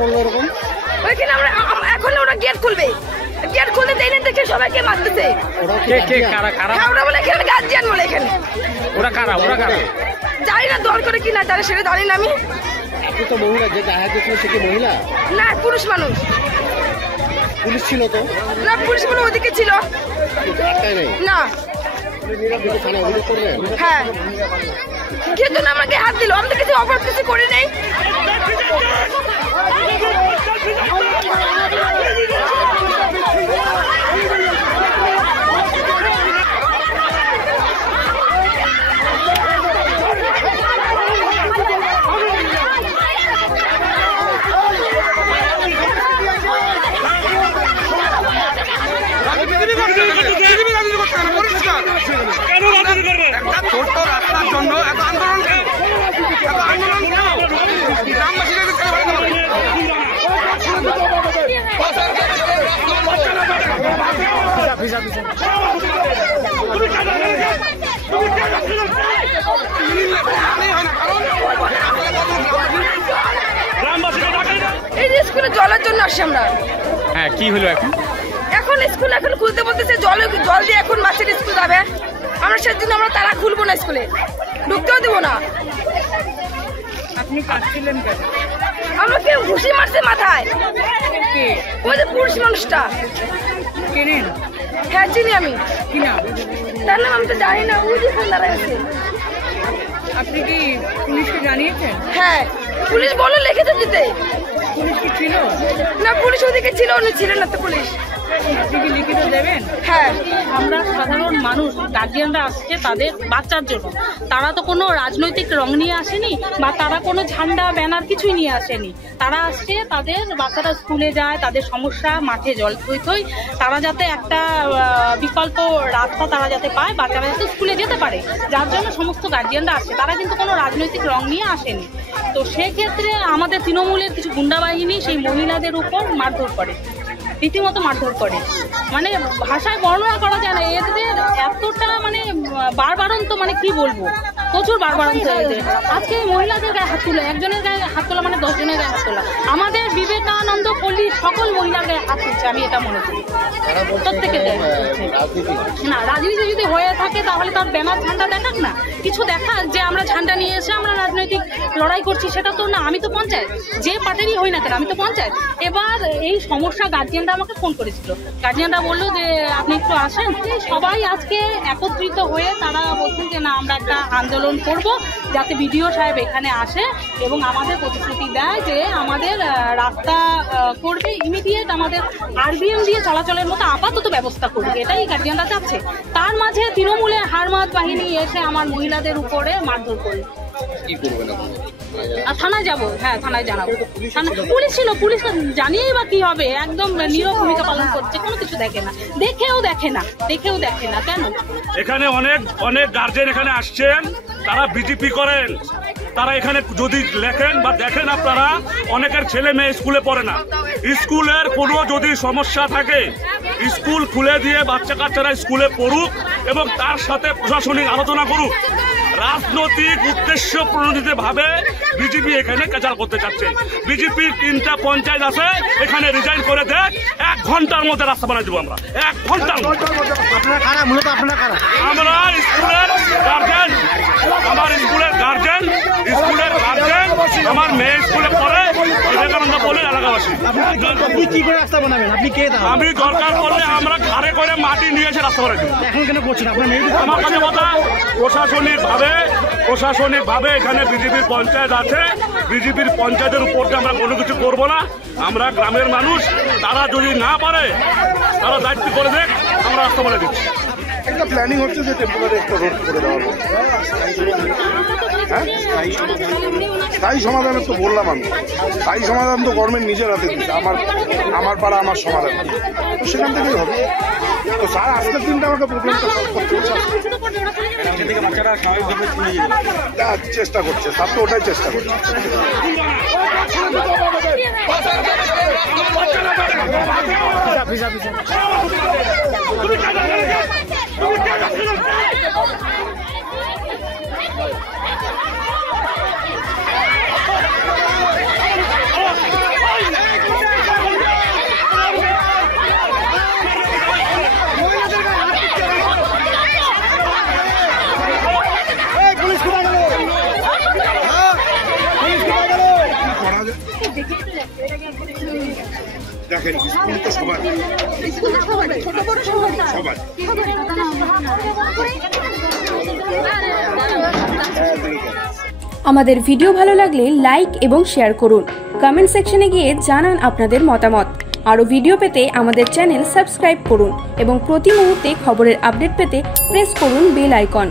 করলো এরকম? ওইখানে আমরা এখন ওরা গেট খুলবে, গেট খুলতে দেয়নি দেখে সবাইকে মারতেছে। ওরা বলে এখানে গার্জিয়ান বলে এখানে। ওরা কারা? জানি না দল করে কি না জানে সেটা জানি না আমি। আপনি তো মহিলা, যে গায়ে হাত দিয়েছিল সে কি মহিলা? না, পুরুষ মানুষ। পুলিশ ছিল তো? না, পুলিশ বলে ওদিকে ছিল না। হ্যাঁ, কে জন্য আমাকে হাত দিল? আমি তো কিছু অপরাধ কিছু করি নাই। ছোট্ট রাস্তার জন্য এত আন্দোলন কেন? এই যে স্কুলে জলের জন্য আসছি আমরা। হ্যাঁ, কি হলো এখন? এখন স্কুল এখন খুলতে বলতেছে, জল দিয়ে এখন বাচ্চার স্কুল যাবে। আমরা সেজন্য আমরা তারা খুলবো না, স্কুলে ঢুকতেও দেবো না। আপনি কাটছিলেন কেন? আমরা কেউ ঘুষি মারছে মাথায়। ওই যে পুরুষ মানুষটা। চেনেন? হ্যাঁ, চিনি আমি। কি না? তার নাম আমি তো জানি না। ওই যে দাঁড়ায় আছে। আপনি কি পুলিশকে জানিয়েছেন? হ্যাঁ, পুলিশ বলো লিখেছে দিতে। পুলিশ কি ছিল? না, পুলিশ ওদিকে ছিল, উনি ছিলেন না তো পুলিশ। আপনি কি লিখিত দেবেন? হ্যাঁ। আমরা সাধারণ মানুষ, গার্জিয়ানরা আসছে তাদের বাচ্চার জন্য। তারা তো কোনো রাজনৈতিক রং নিয়ে আসেনি বা তারা কোনো ঝান্ডা ব্যানার কিছুই নিয়ে আসেনি। তারা আসছে তাদের বাচ্চারা স্কুলে যায়, তাদের সমস্যা, মাঠে জল থই থই, তারা যাতে একটা বিকল্প রাস্তা তারা যাতে পায়, বাচ্চারা যাতে স্কুলে যেতে পারে, যার জন্য সমস্ত গার্জিয়ানরা আসছে। তারা কিন্তু কোনো রাজনৈতিক রং নিয়ে আসেনি। তো সেক্ষেত্রে আমাদের তৃণমূলের কিছু গুন্ডা বাহিনী সেই মহিলাদের উপর মারধর করে, রীতিমতো মারধর করে। মানে ভাষায় বর্ণনা করা যায় না। এদের এতটা মানে বারবারন্ত, মানে কি বলবো, প্রচুর বারবারন্ত এদের। আজকে মহিলাদের গায়ে হাত তোলা, একজনের গায়ে হাত তোলা মানে 10 জনের গায়ে হাত তোলা। আমাদের বিবেকানন্দ পল্লী সকল মহিলার গায়ে হাত তুলছে, আমি এটা মনে করি। প্রত্যেকের গায়ে না, রাজনীতি যদি হয়ে থাকে তাহলে তার ব্যানার ঝান্ডা দেখাক না, কিছু দেখাক যে আমরা ঝান্ডা নিয়ে এসে আমরা রাজনৈতিক লড়াই করছি। সেটা তো না, আমি তো পঞ্চায়েত, যে পার্টিরই হই না কেন আমি তো পঞ্চায়েত। এবার এই সমস্যা গার্জিয়ানরা আমাকে ফোন করেছিল। গার্জিয়ানরা বললো যে আপনি একটু আসেন। সবাই আজকে একত্রিত হয়ে তারা বলছেন যে না, আমরা একটা আন্দোলন করব, যাতে বিডিও সাহেব এখানে আসে এবং আমাদের প্রতিশ্রুতি দেয় যে আমাদের রাস্তা করবে, ইমিডিয়েট আমাদের আরবিএম দিয়ে চলাচলের মতো আপাতত ব্যবস্থা করবে। এটাই গার্জিয়ানরা চাচ্ছে। তার মাঝে তৃণমূলের হারমাত বাহিনী এসে আমার মহিলাদের উপরে মারধর করবে। কি করবেন আর থানায় যাবো? হ্যাঁ, থানায় জানাবো। পুলিশ ছিল, পুলিশ জানিয়েই বা কি হবে? একদম নীরব ভূমিকা পালন করছে, কোনো কিছু দেখে না, দেখেও দেখে না। কেন? এখানে অনেক গার্জেন এখানে আসছেন, তারা বিজেপি করেন। তারা এখানে যদি লেখেন বা দেখেন, আপনারা অনেকের ছেলে মেয়ে স্কুলে পড়ে না। স্কুলের কোনো যদি সমস্যা থাকে, স্কুল খুলে দিয়ে বাচ্চা কাচ্চারা স্কুলে পড়ুক এবং তার সাথে প্রশাসনিক আলোচনা করুক। রাজনৈতিক উদ্দেশ্য প্রণোদিত ভাবে বিজেপি এখানে কেচাল করতে চাচ্ছে। বিজেপির 3টা পঞ্চায়েত আছে, এখানে রিজাইন করে দেখ, 1 ঘন্টার মধ্যে রাস্তা বানাই দেবো আমরা, 1 ঘন্টার মধ্যে। আমরা স্কুলের গার্জেন, আমার মেয়ে স্কুলে পড়ে, বিবেকানন্দ বলে এলাকাবাসী। আমি দরকার পড়লে আমরা ঘরে করে মাটি নিয়ে এসে রাস্তা করে দেবো। আমার কাছে কথা, প্রশাসনিক ভাবে এখানে বিজেপির পঞ্চায়েত আছে, বিজেপির পঞ্চায়েতের উপর আমরা কোনো কিছু করবো না। আমরা গ্রামের মানুষ, তারা যদি না পারে তারা দায়িত্ব করে দেখ, আমরা রাস্তা বলে দিচ্ছি। একটা প্ল্যানিং হচ্ছে যে টেম্পোরারি একটা রোড করে দেওয়া হবে। হ্যাঁ, স্থায়ী সমাধানের তো বললাম আমি, স্থায়ী সমাধান তো গভর্নমেন্ট নিজের হাতে দিচ্ছে। আমার পাড়া আমার সমাধান, তো সেখান থেকেই হবে। তো স্যার আজকের দিনটা আমাকে প্রবলেমটা সলভ করতে হচ্ছে। চেষ্টা করছে স্যার, তো ওটাই চেষ্টা করছে। দেখেন স্কুল তো সবার সবার আমাদের ভিডিও ভালো লাগলে লাইক এবং শেয়ার করুন। কমেন্ট সেকশনে গিয়ে জানান আপনাদের মতামত। আরও ভিডিও পেতে আমাদের চ্যানেল সাবস্ক্রাইব করুন এবং প্রতি মুহূর্তে খবরের আপডেট পেতে প্রেস করুন বেল আইকন।